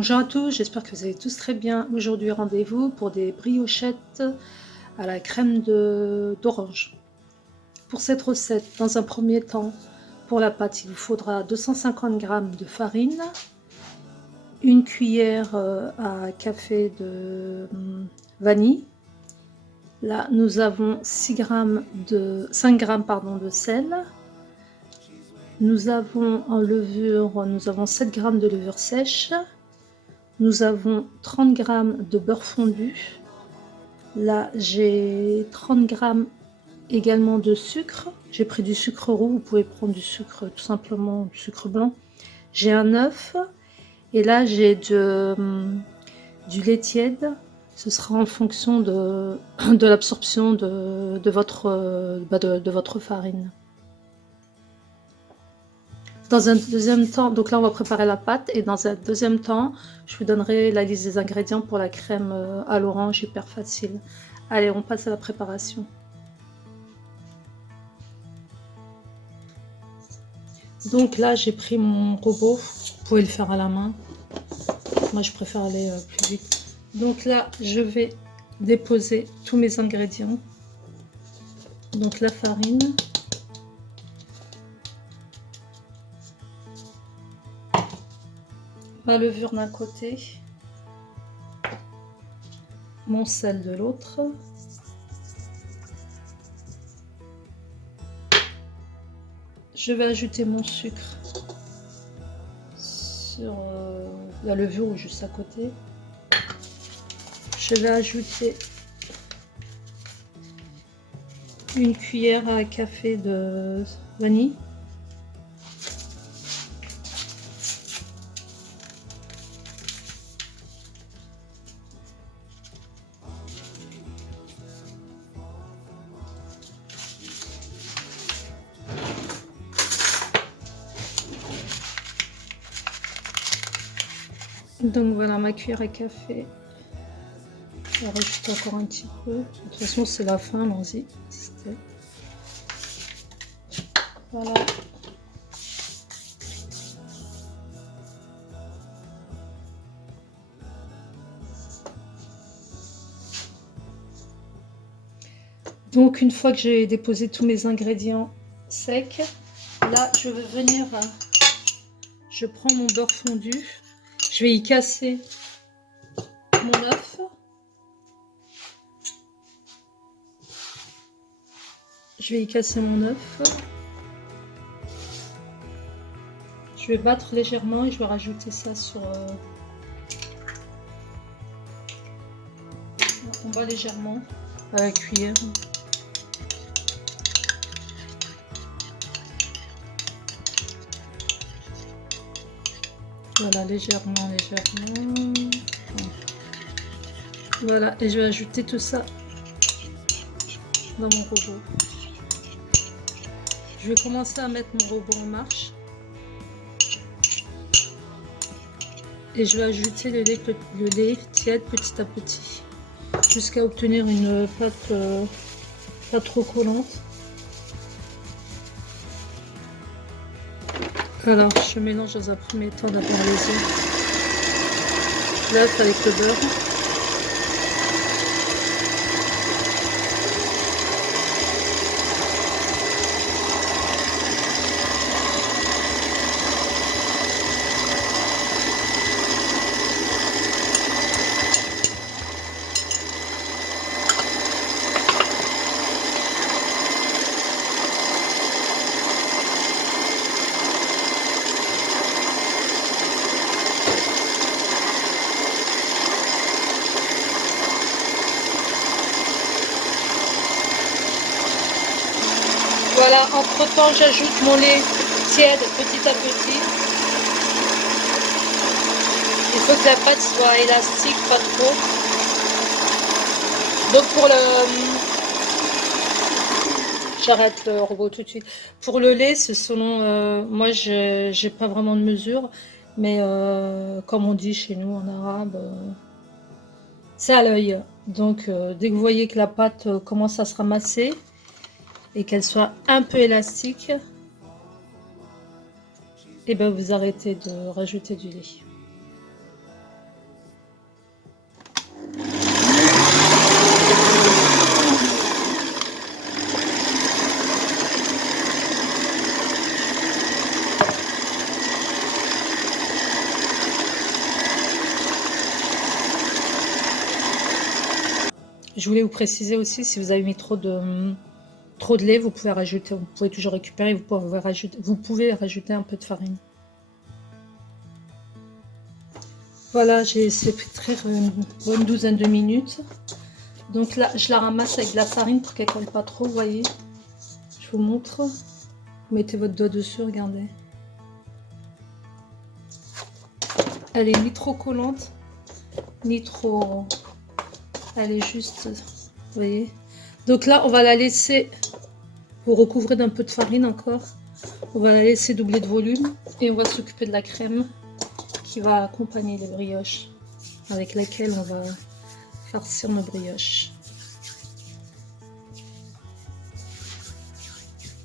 Bonjour à tous, j'espère que vous allez tous très bien. Aujourd'hui, rendez-vous pour des briochettes à la crème d'orange. Pour cette recette, dans un premier temps, pour la pâte, il vous faudra 250 g de farine, une cuillère à café de vanille. Là, nous avons 5 g de sel. Nous avons en levure, nous avons 7 g de levure sèche. Nous avons 30 g de beurre fondu. Là, j'ai 30 g également de sucre. J'ai pris du sucre roux, vous pouvez prendre du sucre tout simplement, du sucre blanc. J'ai un œuf et là j'ai du lait tiède. Ce sera en fonction de l'absorption de votre farine. Dans un deuxième temps, donc là on va préparer la pâte et dans un deuxième temps, je vous donnerai la liste des ingrédients pour la crème à l'orange, hyper facile. Allez, on passe à la préparation. Donc là, j'ai pris mon robot, vous pouvez le faire à la main. Moi, je préfère aller plus vite. Donc là, je vais déposer tous mes ingrédients. Donc la farine. Ma levure d'un côté, mon sel de l'autre, je vais ajouter mon sucre sur la levure ou juste à côté. Je vais ajouter une cuillère à café de vanille. Donc voilà ma cuillère à café. Je vais rajouter encore un petit peu. De toute façon c'est la fin, allons-y. Voilà. Donc une fois que j'ai déposé tous mes ingrédients secs, là je vais venir, je prends mon beurre fondu, je vais y casser mon œuf. Je vais y casser mon œuf. Je vais battre légèrement et je vais rajouter ça sur... on bat légèrement à la cuillère. Voilà, légèrement. Voilà, et je vais ajouter tout ça dans mon robot. Je vais commencer à mettre mon robot en marche. Et je vais ajouter le lait tiède petit à petit, jusqu'à obtenir une pâte pas trop collante. Alors, je mélange dans un premier temps d'abord les œufs, l'œuf avec le beurre. Voilà, entre temps j'ajoute mon lait tiède petit à petit. Il faut que la pâte soit élastique, pas trop. Donc pour le... J'arrête le robot tout de suite. Pour le lait, c'est selon... moi, j'ai pas vraiment de mesure. Mais comme on dit chez nous en arabe, c'est à l'œil. Donc dès que vous voyez que la pâte commence à se ramasser, et qu'elle soit un peu élastique, et ben vous arrêtez de rajouter du lait. Je voulais vous préciser aussi, si vous avez mis trop de lait, vous pouvez rajouter, vous pouvez toujours récupérer, vous pouvez rajouter un peu de farine. Voilà, j'ai laissé frire une bonne douzaine de minutes. Donc là, je la ramasse avec de la farine pour qu'elle ne colle pas trop, vous voyez. Je vous montre. Vous mettez votre doigt dessus, regardez. Elle est ni trop collante, ni trop... Elle est juste... Vous voyez. Donc là, on va la laisser... Vous recouvrez d'un peu de farine encore. On va la laisser doubler de volume. Et on va s'occuper de la crème qui va accompagner les brioches, avec laquelle on va farcir nos brioches.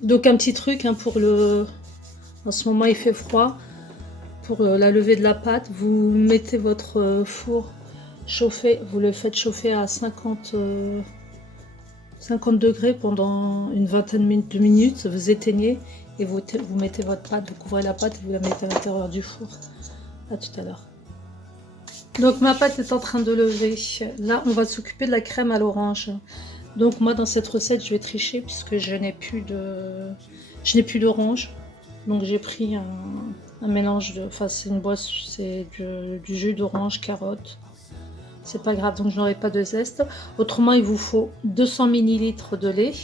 Donc un petit truc hein, pour le... En ce moment il fait froid. Pour la levée de la pâte, vous mettez votre four chauffé, vous le faites chauffer à 50 degrés pendant une vingtaine de minutes, vous éteignez et vous mettez votre pâte, vous couvrez la pâte et vous la mettez à l'intérieur du four. À tout à l'heure. Donc ma pâte est en train de lever. Là, on va s'occuper de la crème à l'orange. Donc moi, dans cette recette, je vais tricher puisque je n'ai plus d'orange. Donc j'ai pris un mélange de... Enfin, c'est une boisson, c'est du jus d'orange, carotte. C'est pas grave, donc je n'aurai pas de zeste. Autrement, il vous faut 200 ml de lait.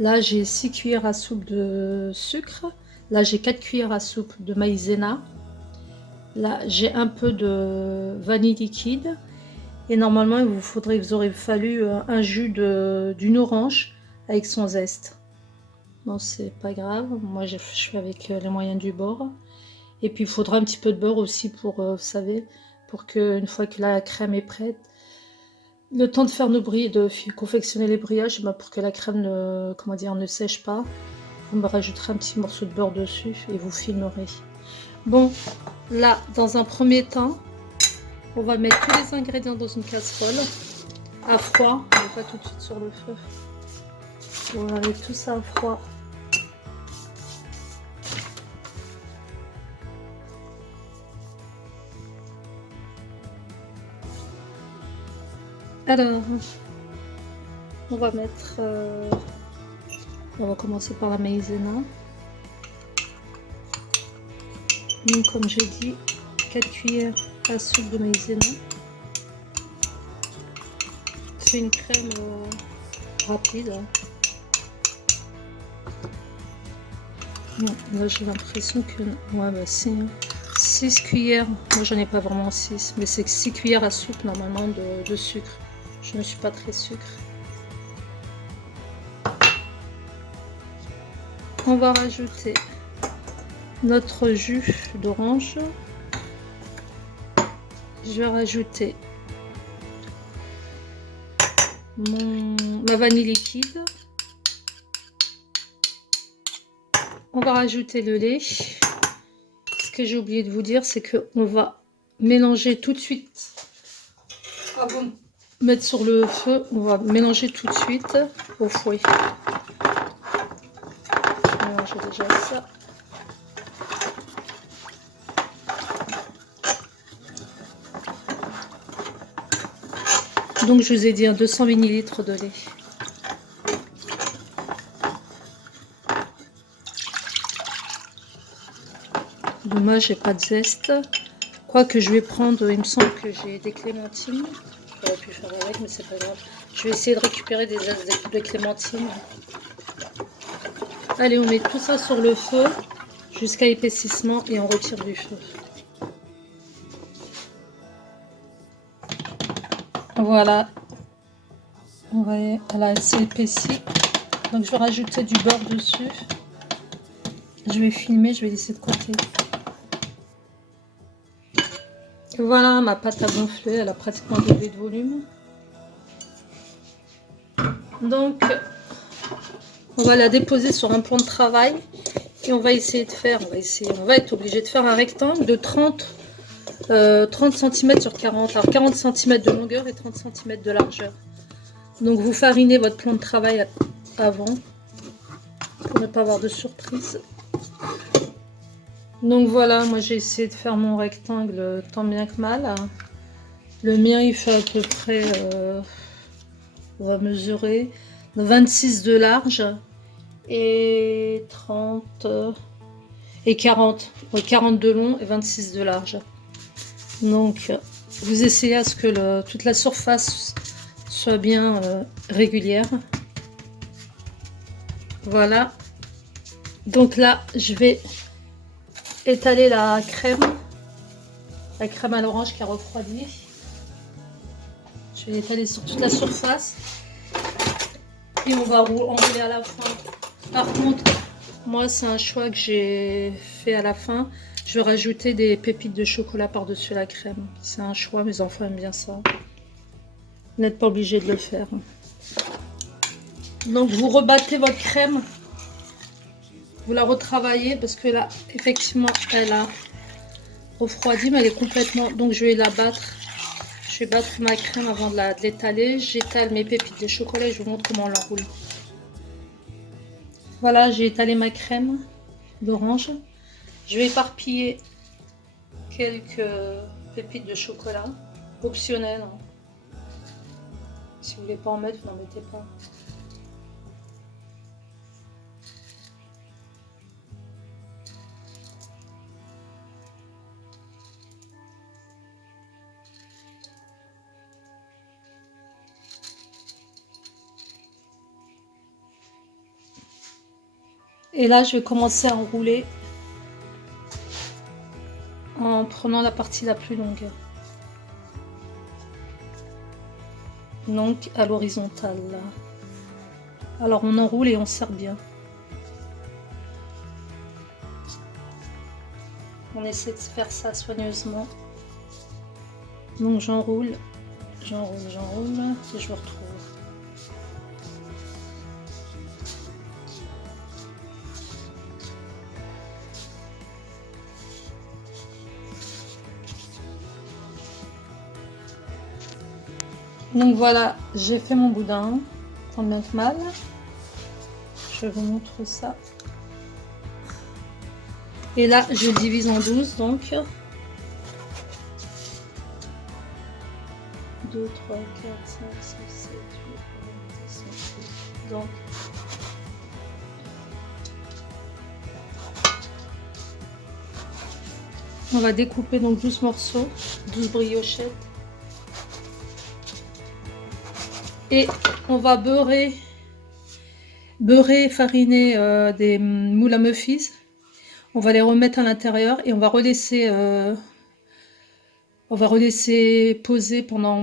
Là, j'ai 6 cuillères à soupe de sucre. Là, j'ai 4 cuillères à soupe de maïzena. Là, j'ai un peu de vanille liquide. Et normalement, il vous aurait fallu un jus d'une orange avec son zeste. Bon, c'est pas grave. Moi, je fais avec les moyens du bord. Et puis, il faudra un petit peu de beurre aussi pour, vous savez, pour qu'une fois que la crème est prête, le temps de faire de confectionner les brioches, bah, pour que la crème ne sèche pas, vous me rajouterez un petit morceau de beurre dessus et vous filmerez. Bon, là, dans un premier temps, on va mettre tous les ingrédients dans une casserole à froid, mais pas tout de suite sur le feu. On va mettre tout ça à froid. Alors, on va mettre... on va commencer par la maïzena. Donc, comme j'ai dit, 4 cuillères à soupe de maïzena. C'est une crème rapide. Non, là j'ai l'impression que... Ouais, bah si. 6 cuillères. Moi j'en ai pas vraiment 6, mais c'est 6 cuillères à soupe normalement de sucre. Je ne suis pas très sucre. On va rajouter notre jus d'orange. Je vais rajouter ma vanille liquide. On va rajouter le lait. Ce que j'ai oublié de vous dire, c'est qu'on va mélanger tout de suite. Avant de mettre sur le feu, on va mélanger tout de suite au fouet. Je mélange déjà ça. Donc je vous ai dit 200 ml de lait. Dommage, j'ai pas de zeste. Quoique je vais prendre, il me semble que j'ai des clémentines. J'aurais pu faire avec, mais c'est pas grave. Je vais essayer de récupérer des zestes de clémentines. Allez, on met tout ça sur le feu jusqu'à épaississement et on retire du feu. Voilà. On va, elle a assez épaissi. Donc je vais rajouter du beurre dessus. Je vais filmer, je vais laisser de côté. Voilà, ma pâte a gonflé, elle a pratiquement doublé de volume. Donc, on va la déposer sur un plan de travail et on va essayer de faire, on va être obligé de faire un rectangle de 30 cm sur 40, alors 40 cm de longueur et 30 cm de largeur. Donc vous farinez votre plan de travail avant pour ne pas avoir de surprise. Donc voilà, moi j'ai essayé de faire mon rectangle tant bien que mal. Le mien, il fait à peu près, on va mesurer, 26 de large et 30 et 40. Ouais, 40 de long et 26 de large. Donc, vous essayez à ce que toute la surface soit bien régulière. Voilà. Donc là, je vais étaler la crème à l'orange qui a refroidi. Je vais l'étaler sur toute la surface et on va enrouler à la fin. Par contre, moi, c'est un choix que j'ai fait à la fin. Je vais rajouter des pépites de chocolat par-dessus la crème. C'est un choix, mes enfants aiment bien ça. Vous n'êtes pas obligé de le faire. Donc, vous rebattez votre crème. Vous la retravaillez parce que là, effectivement, elle a refroidi, mais elle est complètement... Donc, je vais la battre. Je vais battre ma crème avant de l'étaler. J'étale mes pépites de chocolat et je vous montre comment on l'enroule. Voilà, j'ai étalé ma crème d'orange. Je vais éparpiller quelques pépites de chocolat, optionnelles. Hein. Si vous voulez pas en mettre, vous n'en mettez pas. Et là, je vais commencer à enrouler en prenant la partie la plus longue. Donc à l'horizontale. Alors on enroule et on serre bien. On essaie de faire ça soigneusement. Donc j'enroule, et je me retrouve. Donc voilà, j'ai fait mon boudin, tant bien que mal. Je vous montre ça. Et là, je divise en 12, donc 2, 3, 4, 5, 6, 7, 8, 9, 10, 11, 12. Donc, on va découper donc 12 morceaux, 12 briochettes. Et on va beurrer et fariner des moules à muffins. On va les remettre à l'intérieur et on va relaisser poser pendant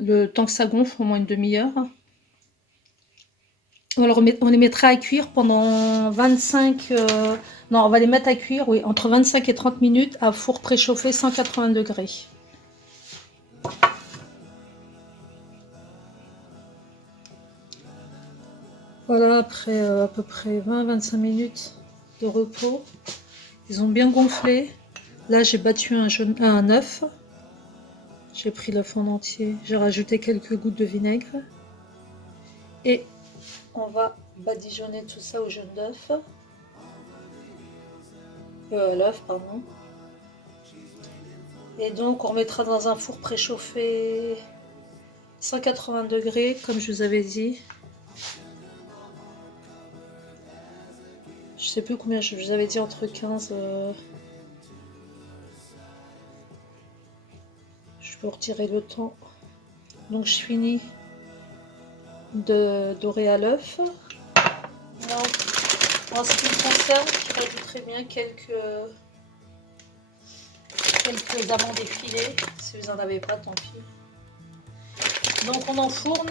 le temps que ça gonfle, au moins une demi-heure. On les mettra à cuire pendant 25... non, on va les mettre à cuire, oui, entre 25 et 30 minutes à four préchauffé 180 degrés. Voilà, après à peu près 20-25 minutes de repos, ils ont bien gonflé. Là, j'ai battu un œuf. J'ai pris l'œuf en entier. J'ai rajouté quelques gouttes de vinaigre. Et on va badigeonner tout ça au jaune d'œuf. L'œuf, pardon. Et donc, on remettra dans un four préchauffé 180 degrés, comme je vous avais dit. Je sais plus combien je vous avais dit, entre 15... Je peux retirer le temps. Donc je finis de dorer à l'œuf. En ce qui me concerne, je rajouterai bien quelques amandes effilées. Si vous n'en avez pas, tant pis. Donc on enfourne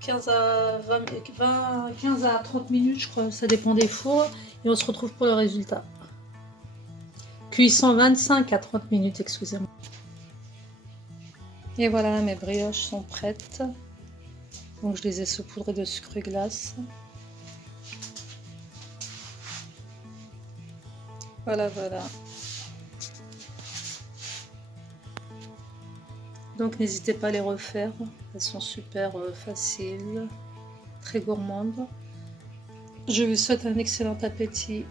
15 à 30 minutes, je crois, ça dépend des fours. Et on se retrouve pour le résultat. Cuisson 25 à 30 minutes, excusez-moi. Et voilà, mes brioches sont prêtes. Donc je les ai saupoudrées de sucre glace. Voilà, voilà. Donc n'hésitez pas à les refaire. Elles sont super faciles, très gourmandes. Je vous souhaite un excellent appétit.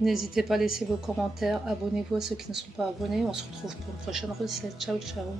N'hésitez pas à laisser vos commentaires. Abonnez-vous à ceux qui ne sont pas abonnés. On se retrouve pour une prochaine recette. Ciao, ciao.